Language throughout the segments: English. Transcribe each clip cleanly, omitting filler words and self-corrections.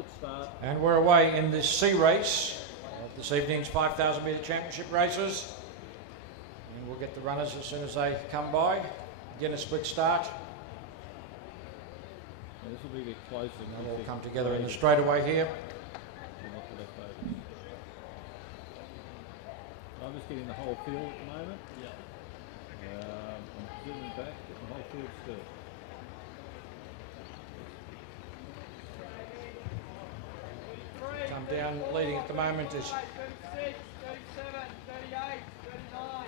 Good start. And we're away in this C race of this evening's 5,000 metre championship races. And we'll get the runners as soon as they come by. Again, a split start. Yeah, this will be a bit closer. They'll all come together in the straightaway here. I'm just getting the whole field at the moment. Yeah. I'm zooming back, getting the whole field still. Come down, leading at the moment is 36, 37, 38, 39.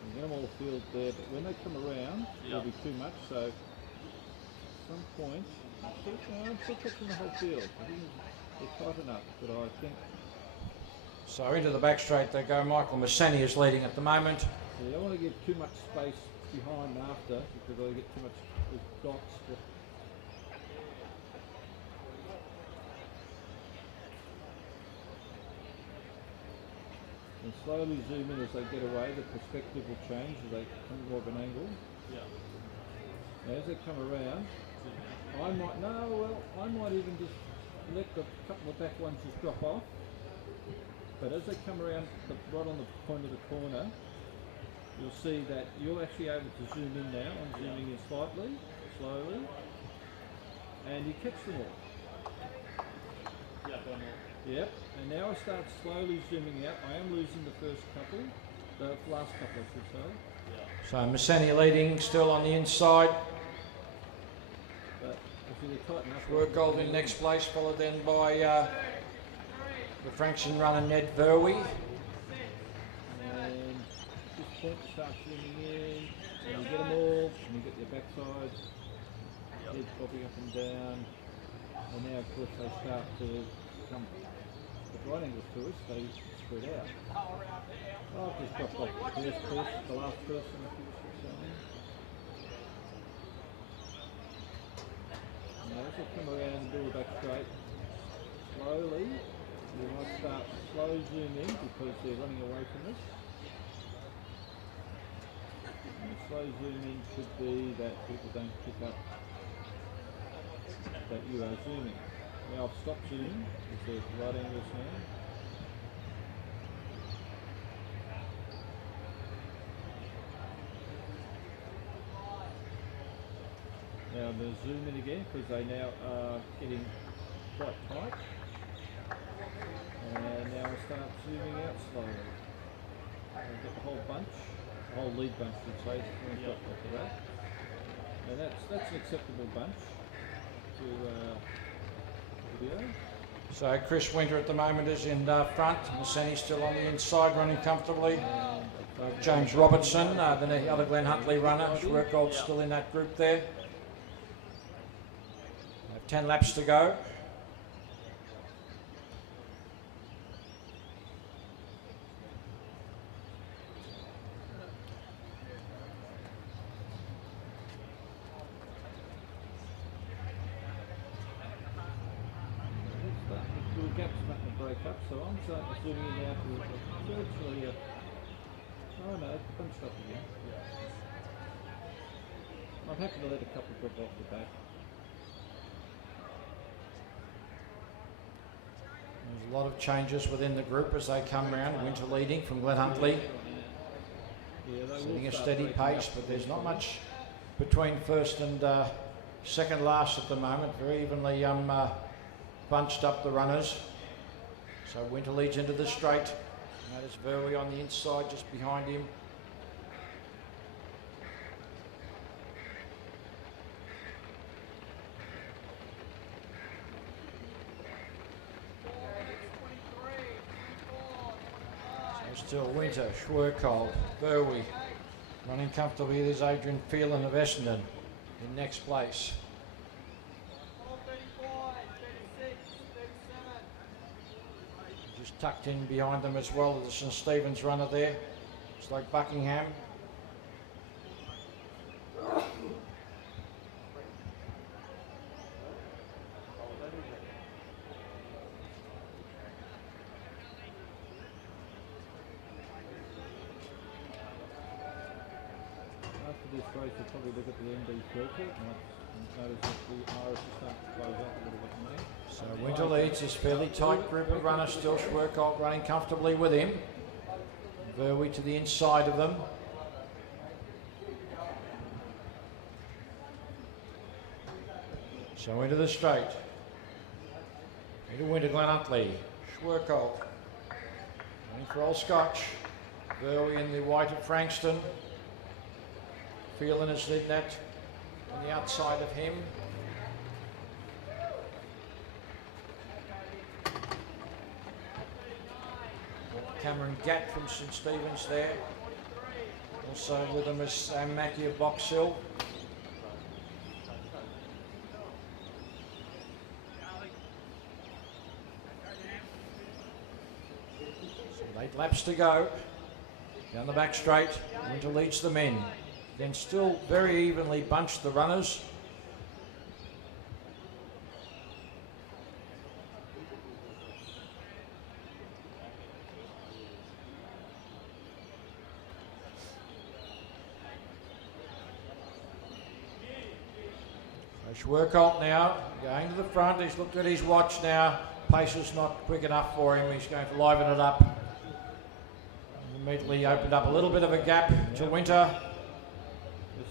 I'm getting them all field there, but when they come around, there'll be too much. So, at some point, I'm still touching the whole field. I think they're tight enough, but I think. so into the back straight they go. Michael Massani is leading at the moment. Yeah, you don't want to give too much space behind and after because they get too much dots. And slowly zoom in as they get away, the perspective will change as they come more of an angle. Yeah. Now as they come around, I might even just let the couple of back ones just drop off. But as they come around right on the point of the corner, you'll see that you're actually able to zoom in now. I'm zooming in slightly, slowly, and you catch them all. Yep, and now I start slowly zooming out. I am losing the first couple, the last couple I should say. So Massani leading, still on the inside. But if you tighten up, Schwergold in next place, followed then by the Frankston runner Ned Verwey. and at this point you start zooming in, and you get them all, and you get their backsides, heads popping up and down, and now of course they start to come at right angles to us, they spread out. I'll just drop off the first person, the last person, if you wish to say. Now as they come around and do a back straight, slowly, you might start slow zoom in because they're running away from us. And the slow zoom in should be that people don't pick up that you are zooming. Now I've stopped zooming, because there's right angles now. Now I'm going to zoom in again because they now are getting quite tight. And now I start zooming out slowly. I've got the whole bunch, the whole lead bunch I should say, after that. And that's an acceptable bunch to video. So Chris Winter at the moment is in front. Massani still on the inside, running comfortably. James Robertson, the other Glenn Huntley runner. Schwergold still in that group there. 10 laps to go. Little gaps starting to break up, so I'm starting to zoom in now to virtually oh no, it's bunched up again. I'm happy to let a couple drop off the back. There's a lot of changes within the group as they come round. Winter leading from Glenn Huntley. Yeah, they Setting will a start steady breaking pace, up but there's not eventually. much between first and second last at the moment. Very evenly bunched up the runners. So Winter leads into the straight. That is Verwey on the inside, just behind him. So still Winter, Schwergold, Verwey. Running comfortably, there's Adrian Phelan of Essendon in next place. 35, 36, 37. Just tucked in behind them as well, the St Stephen's runner there. It's like Buckingham. After this race, we'll probably look at the MB circuit. Notice that the iris is starting to close up a little bit now. So Winter leads this fairly tight group of runners still. Schwerkolt running comfortably with him. Verwey to the inside of them. So into the straight. Into Winter Glenuntley. Schwerkolt running for Old Scotch. Verwey in the white of Frankston. Phelan is in that on the outside of him. Cameron Gatt from St Stephen's there. Also with them is Sam Mackey of Box Hill. So 8 laps to go. Down the back straight, Winter leads them in. Then still very evenly bunched the runners. Schwerkolt now going to the front. He's looked at his watch now. Pace is not quick enough for him. He's going to liven it up. Immediately opened up a little bit of a gap to Winter.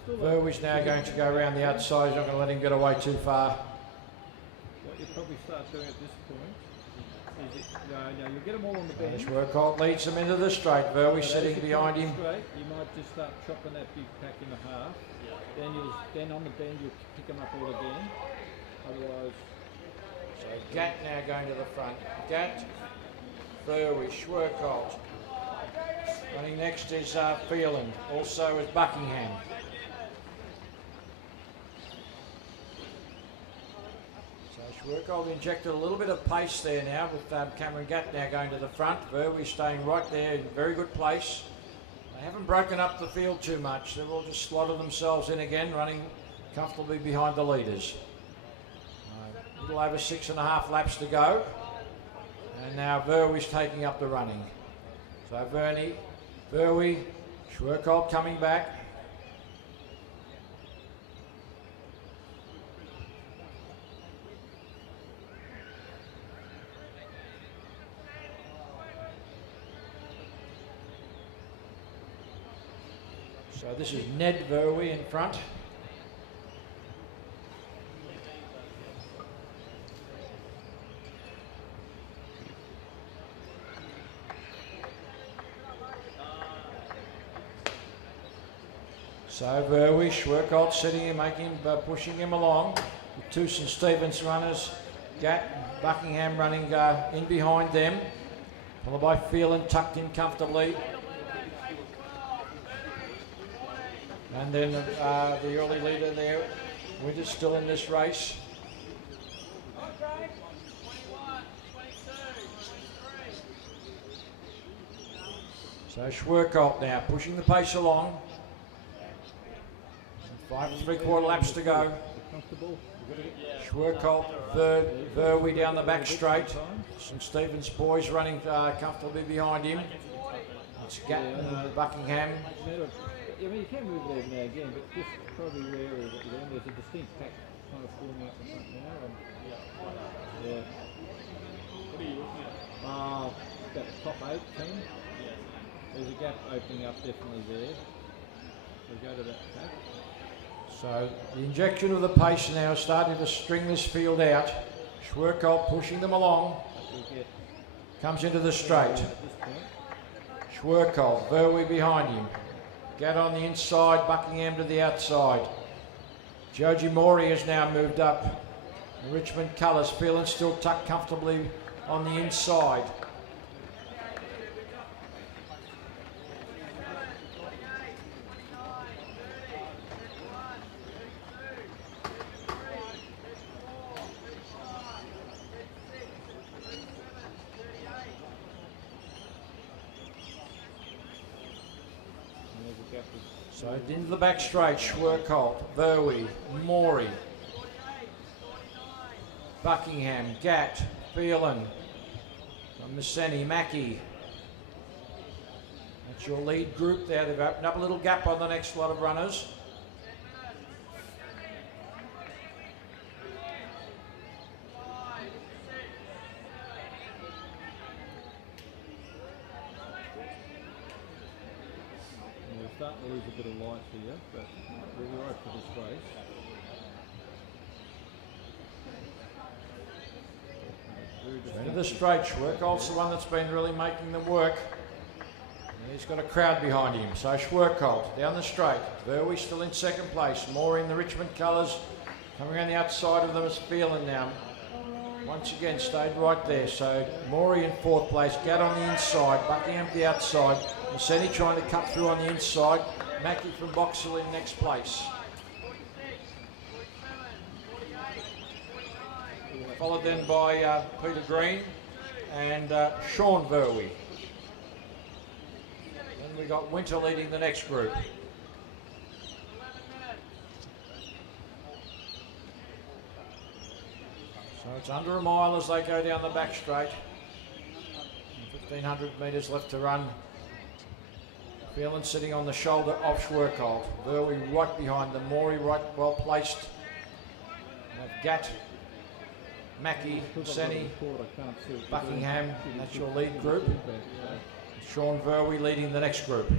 Verwey's now going to go around the outside. He's not going to let him get away too far. What you probably start doing at this point is you'll get them all on the bench. Schwerkolt leads them into the straight. Verwey sitting behind him. Straight, you might just start chopping that big pack in half. Then on the bend you'll pick them up all again. Otherwise. So Gatt now going to the front. Gatt, Verwey, Schwerkolt. Running next is Phelan. Also is Buckingham. So Schwerkolt injected a little bit of pace there now with Cameron Gatt now going to the front. Verwey staying right there in very good place. They haven't broken up the field too much. They've all just slotted themselves in again, running comfortably behind the leaders. A little over 6.5 laps to go. And now Verwey's taking up the running. So Verwey, Schwerkolt coming back. So this is Ned Verwey in front. So Verwey, Schwerkolt sitting here, pushing him along. The two St Stephen's runners, Gatt, Buckingham running in behind them. Followed by Phelan tucked in comfortably. And then the early leader there, Winter's still in this race. So Schwerkolt now pushing the pace along. 5 3/4 laps to go. Schwerkolt, Verwey down the back straight. St Stephen's boys running comfortably behind him. It's Gatt and Buckingham. I mean, you can move it every now and again, but this is probably rare what you're doing. There's a distinct pack kind of forming up the front now. And, yeah. What are you looking at? About the top 8, 10. There's a gap opening up definitely there. So go to that pack. So the injection of the pace now is starting to string this field out. Schwerkolt pushing them along. Comes into the straight. Schwerkolt, Verwey behind him. Gatt on the inside, Buckingham to the outside. Joji Morey has now moved up. The Richmond colours, Phelan still tucked comfortably on the inside. So into the back straight, Schwerkolt, Verwey, Morey, Buckingham, Gatt, Phelan, Messeni, Mackey. That's your lead group there. They've opened up a little gap on the next lot of runners. to lose a bit of light here, but we'll be right for this race. Into the straight. Schwerkolt's the one that's been really making them work. And he's got a crowd behind him. So Schwerkolt down the straight. Verwey still in second place. More in the Richmond colours. Coming around the outside of them is Phelan now. Once again stayed right there. So Morey in fourth place. Gatt on the inside. Buckingham the outside. Masseni trying to cut through on the inside. Mackie from Box Hill in next place. Followed then by Peter Green and Sean Verwey. Then we got Winter leading the next group. So it's under a mile as they go down the back straight. 1,500 metres left to run. Phelan sitting on the shoulder of Schwerkolt. Verwey right behind them. Morey right well placed. Gatt, Mackie, Senny, Buckingham, that's your lead group. Sean Verwey leading the next group.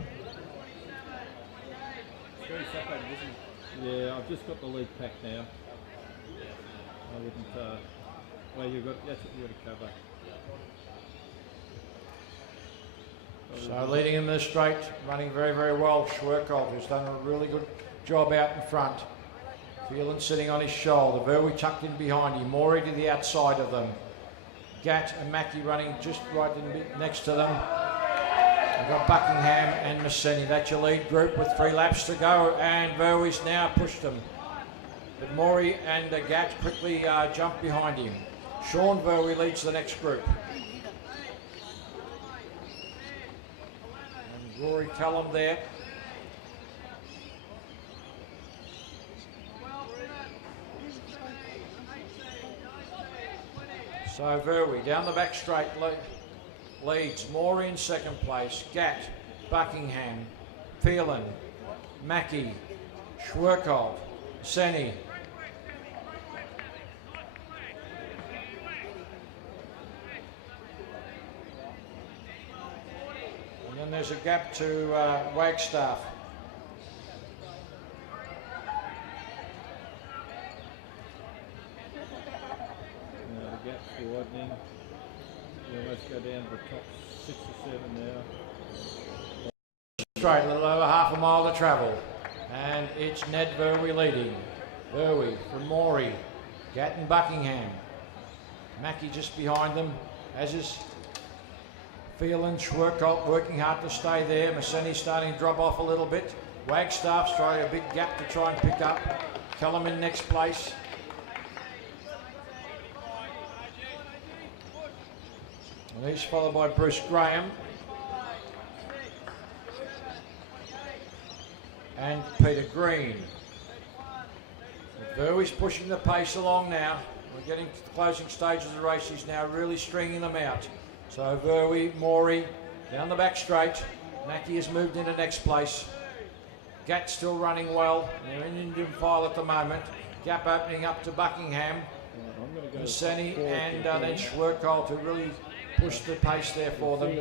Yeah, I've just got the lead pack now. I wouldn't, well, that's what you got to cover. So leading in the straight, running very, very well. Schwerkolt, who's done a really good job out in front. Phelan sitting on his shoulder. Verwey tucked in behind him. Morey to the outside of them. Gatt and Mackie running just right in next to them. We've got Buckingham and Masseni. That's your lead group with 3 laps to go. And Verwey's now pushed them. But Morey and Gatt quickly jump behind him. Sean Verwey leads the next group. And Rory Callum there. So Verwey down the back straight leads. Morey in second place. Gatt, Buckingham, Phelan, Mackie, Schwerkolt, Senny. And then there's a gap to Wagstaff. Widening. You almost go down to the top 6 or 7 now. Straight, a little over half a mile to travel. And it's Ned Verwey leading. Verwey from Morey. Gatt and Buckingham. Mackie just behind them, as is Phelan. Schwerkolt working hard to stay there. Masseni starting to drop off a little bit. Wagstaff's trying a big gap to try and pick up. Callum in next place. And he's followed by Bruce Graham and Peter Green. Verwey's pushing the pace along now. We're getting to the closing stages of the race. He's now really stringing them out. So Verwey, Morey down the back straight. Mackie has moved into next place. Gatt still running well. They're in Indian file at the moment. Gap opening up to Buckingham. Masseni and then Schwerkolt to really push the pace there for them.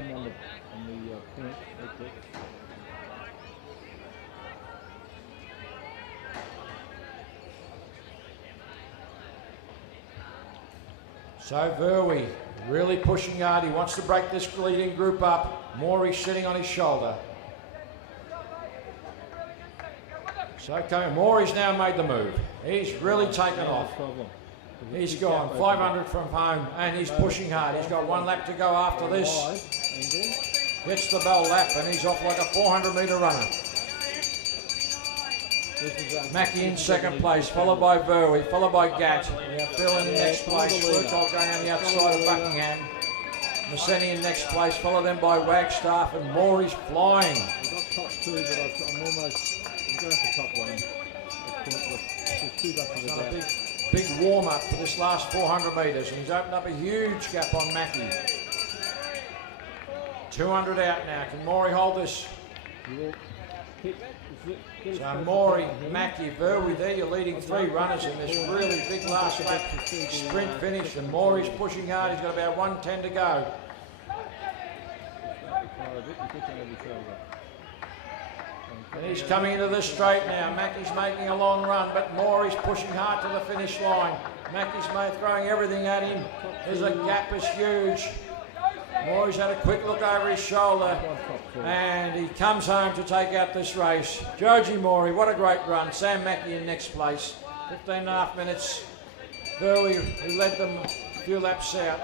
So Verwey really pushing hard. He wants to break this leading group up. Morey sitting on his shoulder. So okay, Morey's now made the move. He's really taken off. He's gone 500 from home and he's pushing hard. He's got 1 lap to go after this. Gets the bell lap and he's off like a 400 metre runner. Mackie in second place, followed by Verwey, followed by Gatt. Phelan in next place. Schwerkolt going on the outside of Buckingham. Masseni in next place, followed then by Wagstaff, and Morey's flying. I've got top 2, but I'm going for top 1. Big warm up for this last 400 metres, and he's opened up a huge gap on Mackie. 200 out now. Can Morey hold this? So Morey, Mackie, Verwey, there you're leading 3 runners in this really big last lap sprint finish, and Morey's pushing hard. He's got about 110 to go. And he's coming into the straight now. Mackey's making a long run, but Morey's pushing hard to the finish line. Mackey's throwing everything at him. There's a gap is huge. Morey's had a quick look over his shoulder, and he comes home to take out this race. Joji Morey, what a great run. Sam Mackey in next place. 15.5 minutes. Burley, who led them a few laps out.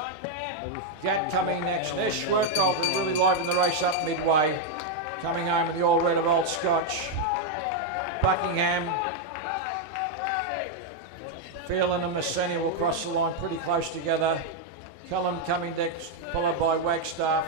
Gat coming next. There's Schwerkold, who really livened the race up midway. Coming home with the all red of Old Scotch. Buckingham. Phelan and Messenia will cross the line pretty close together. Cullum coming next, followed by Wagstaff.